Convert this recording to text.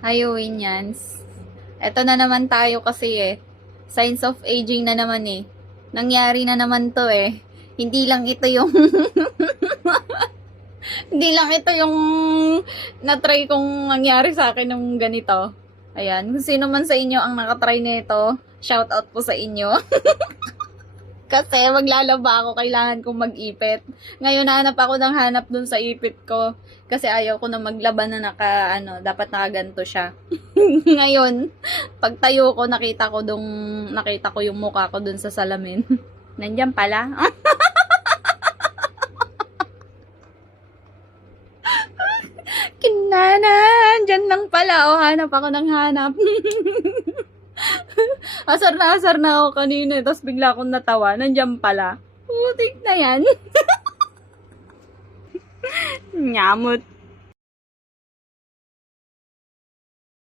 Hi, Winians. Eto na naman tayo kasi Signs of aging na naman Nangyari na naman to Hindi lang ito yung hindi lang ito yung na-try kong nangyari sa akin ng ganito. Ayan, kung sino man sa inyo ang nakatry nito, shout out po sa inyo. Kasi maglalaba ako, kailangan kong mag-ipit. Ngayon hanap ako ng hanap dun sa ipit ko. Kasi ayaw ko na maglaba na dapat nakaganto siya. Ngayon, pagtayo ko, nakita ko yung mukha ko dun sa salamin. Nandiyan pala. Kinanan! Diyan lang pala. Hanap ako ng hanap. Asar na ako kanina. Tapos bigla akong natawa. Nandiyan pala. Putik na yan. Nyamot.